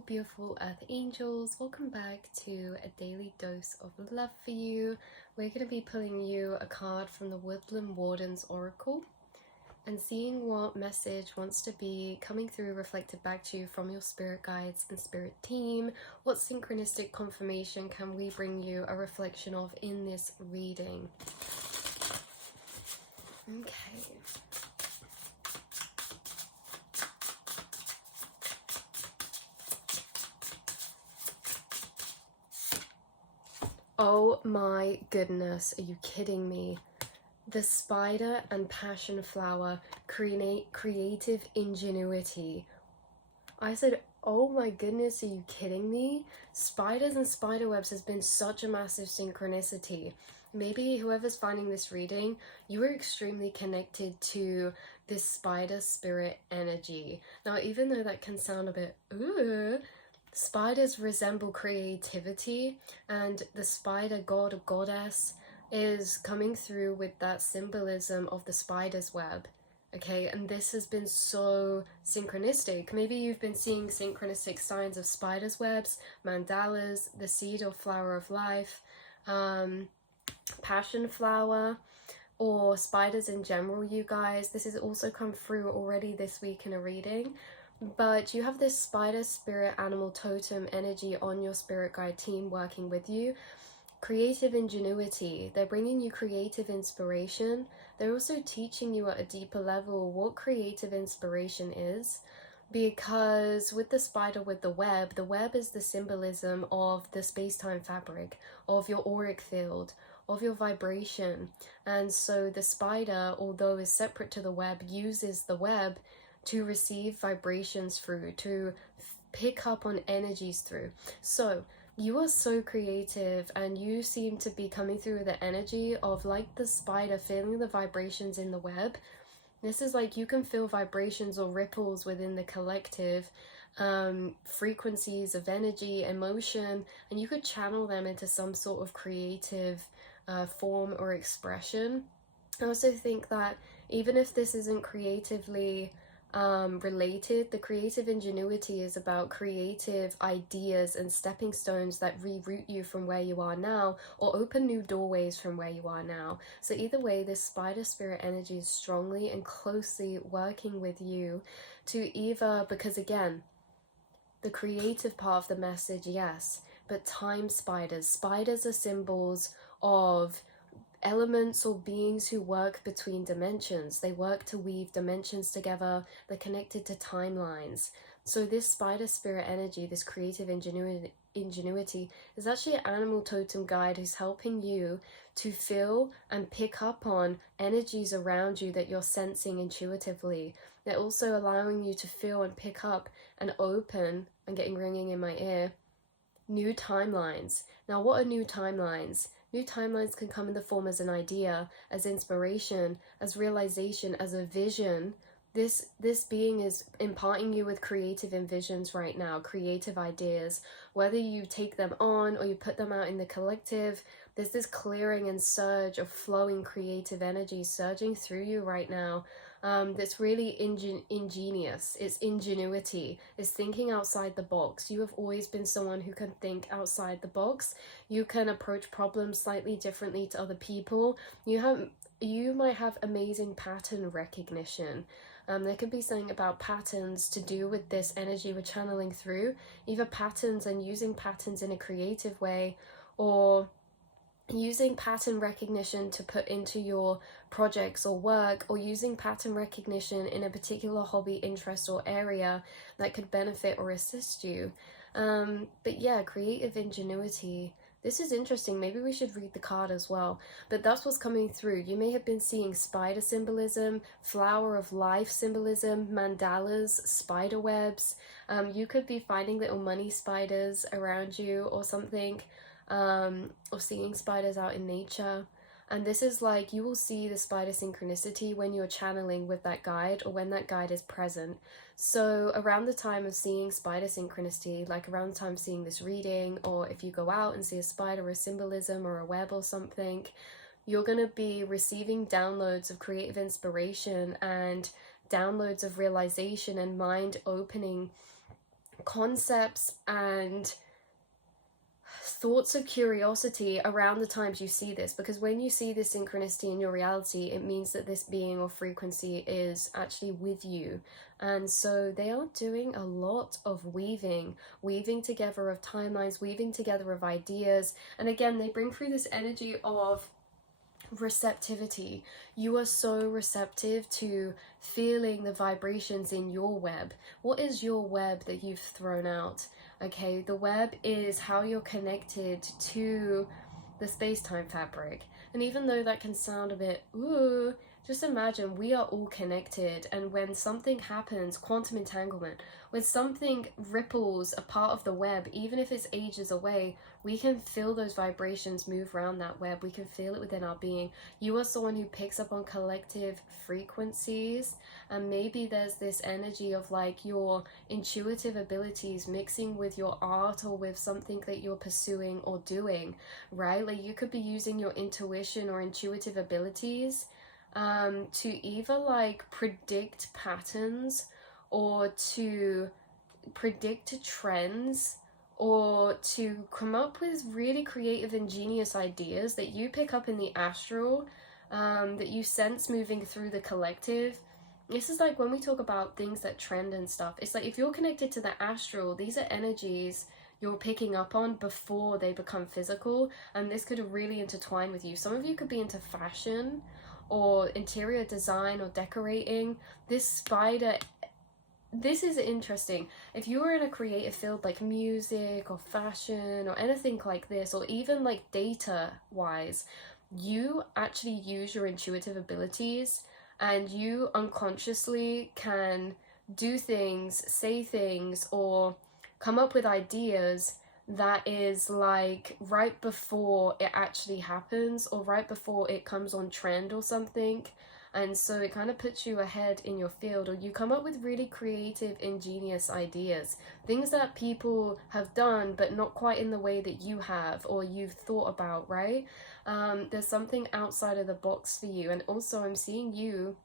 beautiful earth angels. Welcome back to a daily dose of love for you. We're going to be pulling you a card from the Woodland Warden's Oracle and seeing what message wants to be coming through, reflected back to you from your spirit guides and spirit team. What synchronistic confirmation can we bring you a reflection of in this reading? Okay. Oh my goodness, are you kidding me? The spider and passion flower create creative ingenuity. I said, oh my goodness, are you kidding me? Spiders and spider webs has been such a massive synchronicity. Maybe whoever's finding this reading, you are extremely connected to this spider spirit energy. Now, even though that can sound a bit, ooh, spiders resemble creativity, and the spider god or goddess is coming through with that symbolism of the spider's web. Okay, and this has been so synchronistic. Maybe you've been seeing synchronistic signs of spiders' webs, mandalas, the seed or flower of life, passion flower, or spiders in general, you guys. This has also come through already this week in a reading. But you have this spider spirit animal totem energy on your spirit guide team working with you. Creative ingenuity. They're bringing you creative inspiration. They're also teaching you at a deeper level what creative inspiration is. Because with the spider with the web is the symbolism of the space-time fabric, of your auric field, of your vibration. And so the spider, although is separate to the web, uses the web to receive vibrations through, to pick up on energies through. So you are so creative, and you seem to be coming through with the energy of, like the spider, feeling the vibrations in the web. This is like you can feel vibrations or ripples within the collective, frequencies of energy, emotion, and you could channel them into some sort of creative form or expression. I also think that even if this isn't creatively related, the creative ingenuity is about creative ideas and stepping stones that reroute you from where you are now or open new doorways from where you are now. So either way, this spider spirit energy is strongly and closely working with you to either, because again, the creative part of the message, yes, but time spiders are symbols of elements or beings who work between dimensions. They work to weave dimensions together. They're connected to timelines. So this spider spirit energy, this creative ingenuity is actually an animal totem guide who's helping you to feel and pick up on energies around you that you're sensing intuitively. They're also allowing you to feel and pick up and open, I'm getting ringing in my ear, new timelines. Now, what are new timelines? New timelines can come in the form as an idea, as inspiration, as realization, as a vision. This being is imparting you with creative envisions right now, creative ideas. Whether you take them on or you put them out in the collective, there's this clearing and surge of flowing creative energy surging through you right now. That's really ingenious. It's ingenuity. It's thinking outside the box. You have always been someone who can think outside the box. You can approach problems slightly differently to other people. You might have amazing pattern recognition. There could be something about patterns to do with this energy we're channeling through, either patterns and using patterns in a creative way, or using pattern recognition to put into your projects or work, or using pattern recognition in a particular hobby, interest, or area that could benefit or assist you. But yeah, creative ingenuity. This is interesting. Maybe we should read the card as well. But that's what's coming through. You may have been seeing spider symbolism, flower of life symbolism, mandalas, spider webs. You could be finding little money spiders around you or something. Or seeing spiders out in nature. And this is like, you will see the spider synchronicity when you're channeling with that guide or when that guide is present. So around the time of seeing spider synchronicity, like around the time of seeing this reading, or if you go out and see a spider or a symbolism or a web or something, you're going to be receiving downloads of creative inspiration and downloads of realization and mind opening concepts and thoughts of curiosity around the times you see this, because when you see this synchronicity in your reality, it means that this being or frequency is actually with you. And so they are doing a lot of weaving together of timelines, weaving together of ideas. And again, they bring through this energy of receptivity. You are so receptive to feeling the vibrations in your web. What is your web that you've thrown out? Okay, the web is how you're connected to the space-time fabric. And even though that can sound a bit ooh, just imagine we are all connected, and when something happens, quantum entanglement, when something ripples a part of the web, even if it's ages away, we can feel those vibrations move around that web. We can feel it within our being. You are someone who picks up on collective frequencies, and maybe there's this energy of like your intuitive abilities mixing with your art or with something that you're pursuing or doing, right? Like you could be using your intuition or intuitive abilities to either like predict patterns or to predict trends or to come up with really creative, ingenious ideas that you pick up in the astral, that you sense moving through the collective. This is like when we talk about things that trend and stuff, it's like if you're connected to the astral, these are energies you're picking up on before they become physical, and this could really intertwine with you. Some of you could be into fashion or interior design or decorating. This spider, this is interesting. If you are in a creative field like music or fashion or anything like this, or even like data wise, you actually use your intuitive abilities and you unconsciously can do things, say things, or come up with ideas that is like right before it actually happens or right before it comes on trend or something. And so it kind of puts you ahead in your field, or you come up with really creative, ingenious ideas, things that people have done but not quite in the way that you have or you've thought about, right? There's something outside of the box for you. And also I'm seeing you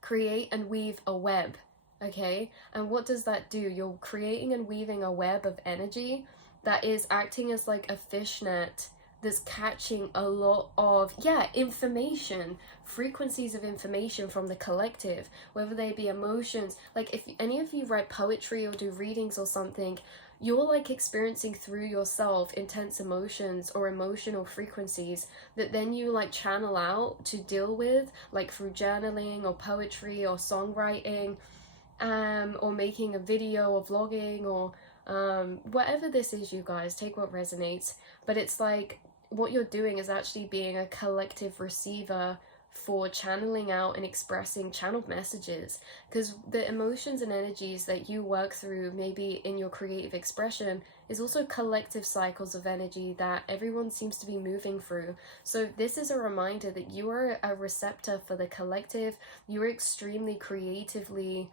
create and weave a web. Okay, and what does that do? You're creating and weaving a web of energy that is acting as like a fishnet that's catching a lot of information, frequencies of information from the collective, whether they be emotions. Like if any of you write poetry or do readings or something, you're like experiencing through yourself intense emotions or emotional frequencies that then you like channel out to deal with, like through journaling or poetry or songwriting, or making a video or vlogging or whatever this is. You guys take what resonates, but it's like what you're doing is actually being a collective receiver for channeling out and expressing channeled messages, because the emotions and energies that you work through maybe in your creative expression is also collective cycles of energy that everyone seems to be moving through. So this is a reminder that you are a receptor for the collective. You're extremely creatively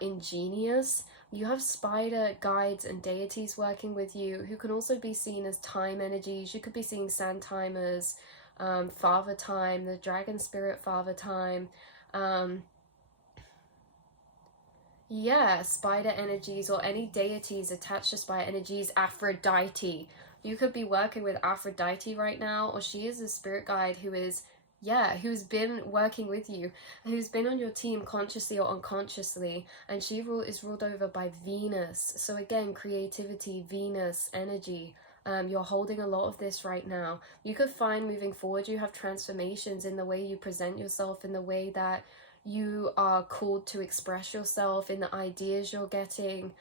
ingenious. You have spider guides and deities working with you who can also be seen as time energies. You could be seeing sand timers, Father Time, the dragon spirit Father Time, spider energies or any deities attached to spider energies. Aphrodite, you could be working with Aphrodite right now, or she is a spirit guide who is who's been working with you, who's been on your team consciously or unconsciously, and she is ruled over by Venus. So again, creativity, Venus energy. You're holding a lot of this right now. You could find moving forward you have transformations in the way you present yourself, in the way that you are called to express yourself, in the ideas you're getting,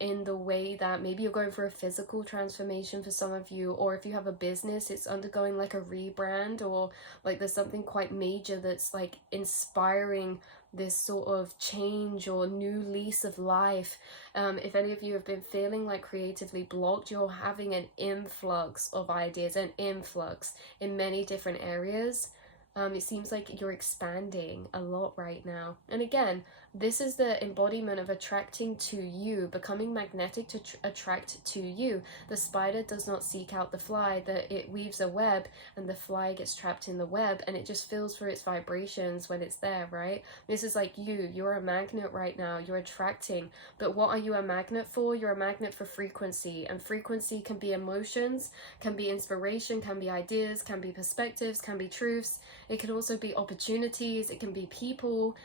in the way that maybe you're going for a physical transformation for some of you, or if you have a business, it's undergoing like a rebrand, or like there's something quite major that's like inspiring this sort of change or new lease of life. If any of you have been feeling like creatively blocked, you're having an influx of ideas, an influx in many different areas. It seems like you're expanding a lot right now. And again, This is the embodiment of attracting to you, becoming magnetic to attract to you. The spider does not seek out the fly, that it weaves a web and the fly gets trapped in the web, and it just feels for its vibrations when it's there, right? This is like you're a magnet right now, you're attracting. But what are you a magnet for? You're a magnet for frequency, and frequency can be emotions, can be inspiration, can be ideas, can be perspectives, can be truths. It can also be opportunities, it can be people,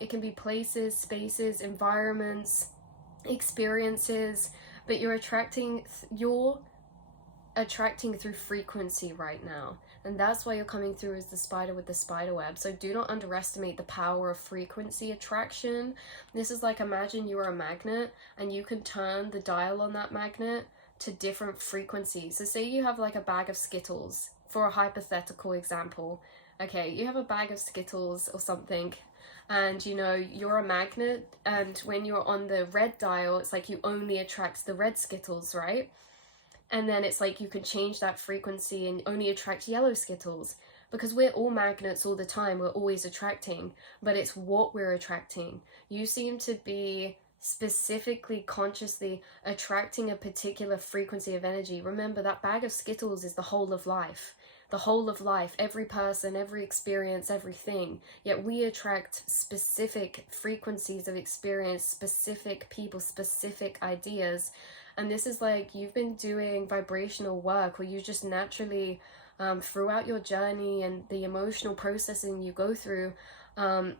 it can be places, spaces, environments, experiences, but you're attracting through frequency right now, and that's why you're coming through as the spider with the spider web. So do not underestimate the power of frequency attraction. This is like, imagine you're a magnet and you can turn the dial on that magnet to different frequencies. So say you have like a bag of Skittles, for a hypothetical example. Okay, you have a bag of Skittles or something, and you know you're a magnet, and when you're on the red dial, it's like you only attract the red Skittles, right? And then it's like you can change that frequency and only attract yellow Skittles, because we're all magnets all the time, we're always attracting, but it's what we're attracting. You seem to be specifically consciously attracting a particular frequency of energy. Remember, that bag of Skittles is the whole of life. The whole of life, every person, every experience, everything. Yet we attract specific frequencies of experience, specific people, specific ideas. And this is like, you've been doing vibrational work, or you just naturally, throughout your journey and the emotional processing you go through,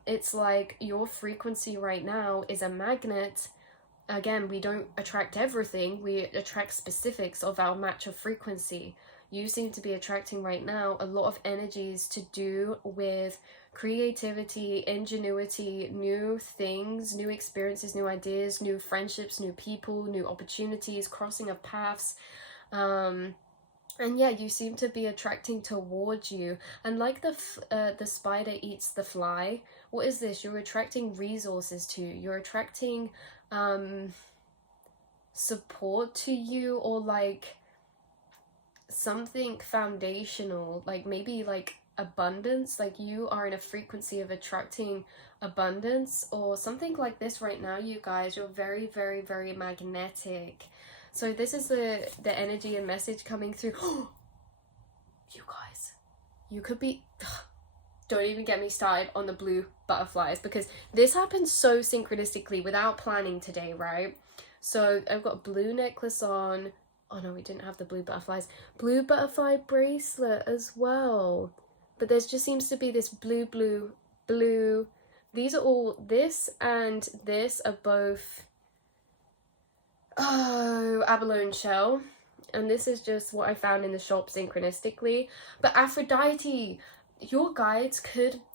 it's like your frequency right now is a magnet. Again, we don't attract everything, we attract specifics of our match of frequency. You seem to be attracting right now a lot of energies to do with creativity, ingenuity, new things, new experiences, new ideas, new friendships, new people, new opportunities, crossing of paths. And yeah, you seem to be attracting towards you. And like the spider eats the fly, what is this? You're attracting resources to you. You're attracting support to you, or like something foundational, like maybe like abundance. Like you are in a frequency of attracting abundance or something like this right now, you guys. You're very, very, very magnetic. So this is the energy and message coming through. You guys, you could be don't even get me started on the blue butterflies, because this happens so synchronistically without planning today, right? So I've got a blue necklace on. Oh no, we didn't have the blue butterflies. Blue butterfly bracelet as well. But there just seems to be this blue, blue, blue. These are all, this and this are both, oh, abalone shell. And this is just what I found in the shop synchronistically. But Aphrodite, your guides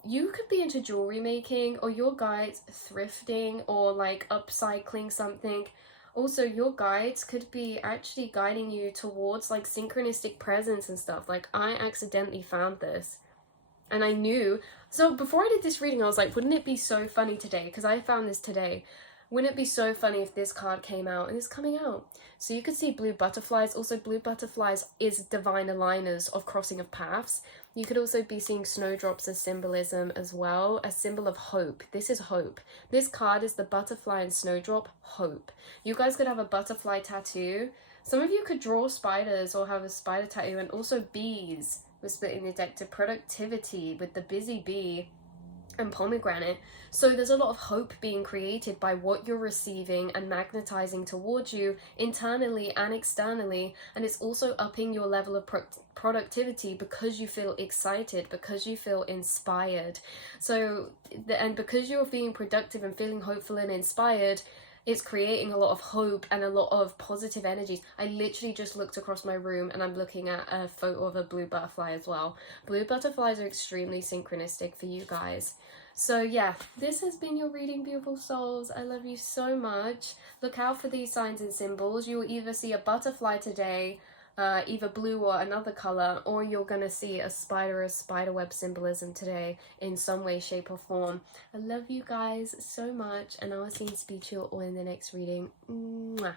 you could be into jewelry making, or your guides thrifting, or like upcycling something. Also, your guides could be actually guiding you towards like synchronistic presence and stuff. Like, I accidentally found this and I knew. So before I did this reading, I was like, wouldn't it be so funny today? Because I found this today. Wouldn't it be so funny if this card came out? And it's coming out. So you could see blue butterflies. Also, blue butterflies is divine aligners of crossing of paths. You could also be seeing snowdrops as symbolism as well, a symbol of hope. This is hope. This card is the butterfly and snowdrop, hope. You guys could have a butterfly tattoo. Some of you could draw spiders or have a spider tattoo, and also bees. We're splitting the deck to productivity with the busy bee and pomegranate. So there's a lot of hope being created by what you're receiving and magnetizing towards you internally and externally, and it's also upping your level of productivity because you feel excited, because you feel inspired. So and because you're being productive and feeling hopeful and inspired, it's creating a lot of hope and a lot of positive energies. I literally just looked across my room and I'm looking at a photo of a blue butterfly as well. Blue butterflies are extremely synchronistic for you guys. So yeah, this has been your reading, beautiful souls. I love you so much. Look out for these signs and symbols. You will either see a butterfly today, either blue or another color, or you're gonna see a spider web symbolism today in some way, shape or form. I love you guys so much, and I will see and speak to you all in the next reading. Mwah.